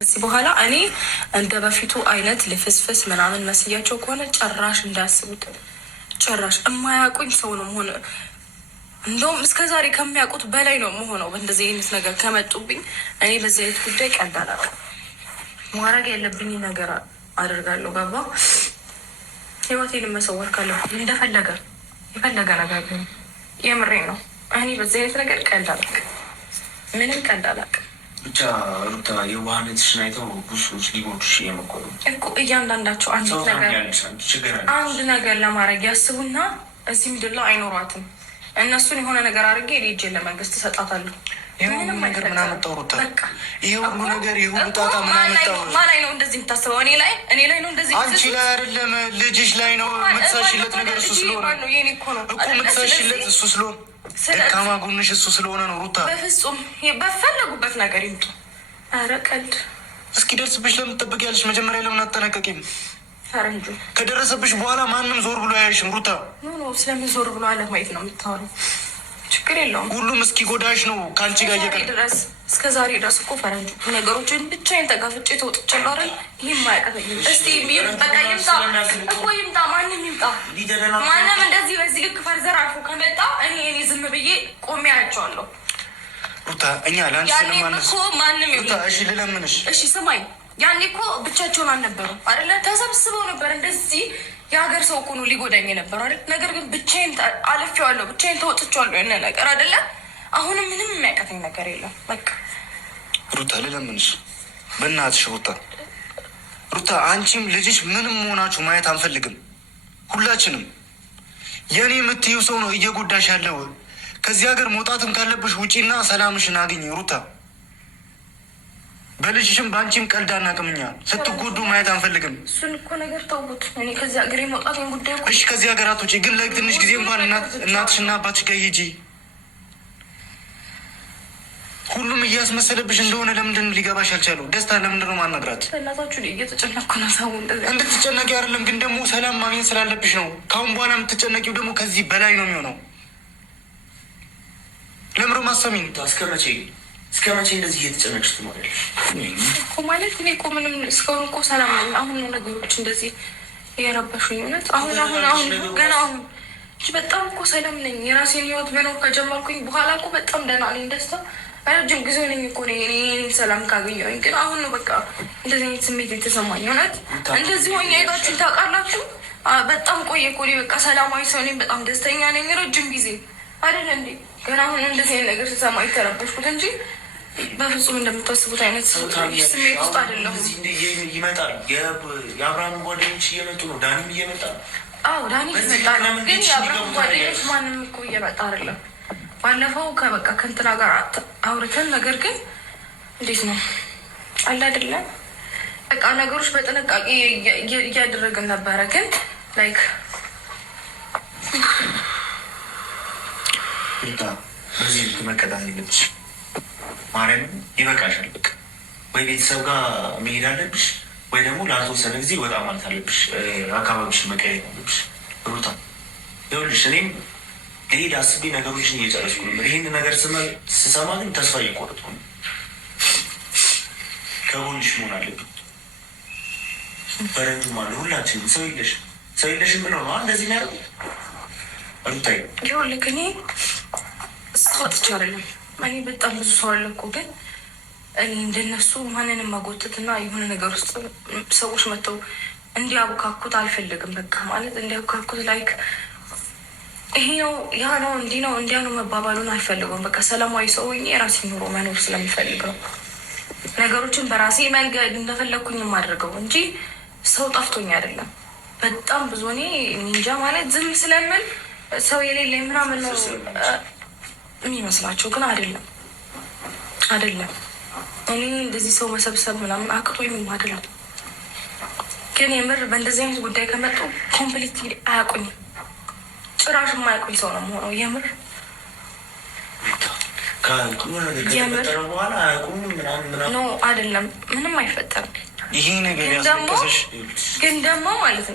ከዚህ በኋላ እኔ እንደ በፊቱ አይነት ልፍስፍስ ምናምን መስያቸው ከሆነ ጭራሽ እንዳያስቡት። ጭራሽ የማያውቁኝ ሰው ነው መሆን። እንደውም እስከዛሬ ከሚያውቁት በላይ ነው መሆነው። በእንደዚህ አይነት ነገር ከመጡብኝ እኔ በዚህ አይነት ጉዳይ ቀልድ አላውቅም። ማድረግ ያለብኝ ነገር አደርጋለሁ። ገባ? ህይወቴን መሰወር ካለብኝ እንደፈለገ የፈለገ ነገር ግን የምሬ ነው። እኔ በዚህ አይነት ነገር ቀልድ አላውቅም። ምንም ቀልድ አላውቅም። ብቻ ሩታ የዋህነትሽን አይተው ብዙ ሰዎች ሊጎዱሽ እየመኮሩ እኮ እያንዳንዳቸው አንድ ነገር ለማድረግ ያስቡና እዚህ ምድር ላይ አይኖሯትም። እነሱን የሆነ ነገር አድርጌ ሄጄ ለመንግስት እሰጣታለሁ። ይሁን ነገር ምን አመጣው ሩታ? ይሄ ሁሉ ነገር ይሁን ጣጣ ምን አመጣው? ማን ላይ ነው እንደዚህ የምታስበው? እኔ ላይ ነው እንደዚህ። አንቺ ላይ አይደለም ልጅሽ ላይ ነው የምትሳሽለት ነገር እሱ ስለሆነ እኮ የምትሳሽለት እሱ ስለሆነ ደካማ ጎንሽ እሱ ስለሆነ ነው ሩታ። በፍጹም በፈለጉበት ነገር ይምጡ። ኧረ ቀልድ እስኪደርስብሽ ለምን ትጠብቂያለሽ? መጀመሪያ ለምን አትጠነቀቂም? ፈረንጁ ከደረሰብሽ በኋላ ማንም ዞር ብሎ አያይሽም ሩታ። ስለምን ዞር ብሎ አለማየት ነው የምታወራው? ችግር የለውም። ሁሉም እስኪ ጎዳሽ ነው ከአንቺ ጋር ድረስ እስከ ዛሬ ድረስ እኮ ፈረንጁ ነገሮችን ብቻዬን ተጋፍጬ ተወጥቻለሁ አይደል? ይህም አያውቅም። እስቲ በቃ ይምጣ እኮ ይምጣ፣ ማንም ይምጣ። ማንም እንደዚህ በዚህ ልክ ፈርዘር አልፎ ከመጣ እኔ ዝም ብዬ ቆሜ አያቸዋለሁ። ሩታ እኛ ለአንቺ ስለማነስ ማንም ሩታ እሺ ልለምንሽ። እሺ ስማኝ፣ ያኔ እኮ ብቻቸውን አልነበሩም አይደለ? ተሰብስበው ነበር እንደዚህ የሀገር ሰው እኮ ነው ሊጎዳኝ የነበረው አይደል? ነገር ግን ብቻዬን አልፌዋለሁ፣ ብቻዬን ተወጥቼዋለሁ ያለ ነገር አይደለ? አሁንም ምንም የሚያውቀተኝ ነገር የለም። በቃ ሩታ ልለምንሽ በእናትሽ ሩታ አንቺም ልጅሽ ምንም መሆናችሁ ማየት አንፈልግም። ሁላችንም የኔ የምትይው ሰው ነው እየጎዳሽ ያለው። ከዚህ ሀገር መውጣትም ካለብሽ ውጪና ሰላምሽን አግኝ ሩታ። በልጅሽም በአንቺም ቀልድ አናውቅም። እኛ ስትጎዱ ማየት አንፈልግም። እሱን እኮ ነገር ተውት። እኔ ከዚህ ሀገር የመውጣት ጉዳይ እሺ፣ ከዚህ ሀገራት ውጪ ግን ለትንሽ ጊዜ እንኳን እናትሽና አባትሽ ጋር ሂጂ። ሁሉም እያስመሰለብሽ እንደሆነ ለምንድን ሊገባሽ አልቻለው? ደስታ ለምንድን ነው ማናግራት? እናታችሁ እየተጨነኩ ነው። ሰው እንድትጨነቂ አይደለም፣ ግን ደግሞ ሰላም ማግኘት ስላለብሽ ነው። ከአሁን በኋላ የምትጨነቂው ደግሞ ከዚህ በላይ ነው የሚሆነው። ለምሮ ማሰሚኝ እስከ መቼ እንደዚህ እየተጨነቅሽ ትኖሪያለሽ እኮ? ማለት እኔ እኮ ምንም እስካሁን እኮ ሰላም ነኝ። አሁን ነው ነገሮች እንደዚህ እየረበሹኝ። እውነት አሁን ገና አሁን በጣም እኮ ሰላም ነኝ። የራሴን ህይወት መኖር ከጀመርኩኝ በኋላ እኮ በጣም ደህና ነኝ። ደስታ ረጅም ጊዜ ነኝ እኮ እኔ ሰላም ካገኘሁኝ። ግን አሁን ነው በቃ እንደዚህ አይነት ስሜት የተሰማኝ። እውነት እንደዚህ ሆኜ አይታችሁኝ ታውቃላችሁ? በጣም ቆየ እኮ በቃ ሰላማዊ ሰው ነኝ። በጣም ደስተኛ ነኝ ረጅም ጊዜ አይደል እንዴ? ገና አሁን እንደዚህ አይነት ነገር ስሰማ የተረበሽኩት እንጂ በፍጹም እንደምታስቡት አይነት ስሜት ውስጥ አይደለሁም። ይመጣል። የአብርሃም ጓደኞች እየመጡ ነው። ዳኒም እየመጣ ነው። አዎ ዳኒ ይመጣል። ግን የአብርሃም ጓደኞች ማንም እኮ እየመጣ አይደለም። ባለፈው ከበቃ ከእንትና ጋር አውርተን ነገር ግን እንዴት ነው አለ አይደለም በቃ ነገሮች በጥንቃቄ እያደረግን ነበረ። ግን ላይክ በዚህ ልክ መቀጣት የለብሽ። ማርያም ይበቃሻል። በቃ ወይ ቤተሰብ ጋር መሄድ አለብሽ ወይ ደግሞ ላልተወሰነ ጊዜ ወጣ ማለት አለብሽ። አካባቢሽን መቀየር አለብሽ ሩታ። ይኸውልሽ እኔም ልሄድ አስቤ ነገሮችን እየጨረስኩ ነበር። ይህን ነገር ስሰማ ግን ተስፋ እየቆረጥኩ ነው። ከጎንሽ መሆን አለብኝ። ፈረንጁም አለ ሁላችንም። ሰው የለሽም ብለው ነው እንደዚህ የሚያደርጉ ሩታ። ይኸውልህ እኔ ሰው አጥቼ አይደለም። እኔ በጣም ብዙ ሰው አለ እኮ። ግን እኔ እንደነሱ ማንንም ማጎተትና የሆነ ነገር ውስጥ ሰዎች መጥተው እንዲያቡካኩት አልፈልግም። በቃ ማለት እንዲያቡካኩት ላይክ ይሄ ነው ያ ነው እንዲህ ነው እንዲያ ነው መባባሉን አልፈልገውም። በቃ ሰላማዊ ሰው ሆኜ የራሴ ኑሮ መኖር ስለሚፈልገው ነገሮችን በራሴ መንገድ እንደፈለግኩኝ የማደርገው እንጂ ሰው ጠፍቶኝ አይደለም። በጣም ብዙ እኔ እንጃ ማለት ዝም ስለምን ሰው የሌለኝ ምናምን ነው የሚመስላቸው። ግን አይደለም። እኔ እንደዚህ ሰው መሰብሰብ ምናምን አቅቶኝም አይደለም። ግን የምር በእንደዚህ አይነት ጉዳይ ከመጡ ኮምፕሊት አያውቁኝም። ጭራሽ የማያውቁኝ ሰው ነው የምሆነው። የምር ኖ አይደለም፣ ምንም አይፈጠርም። ይሄ ነገር ግን ደግሞ ማለት ነው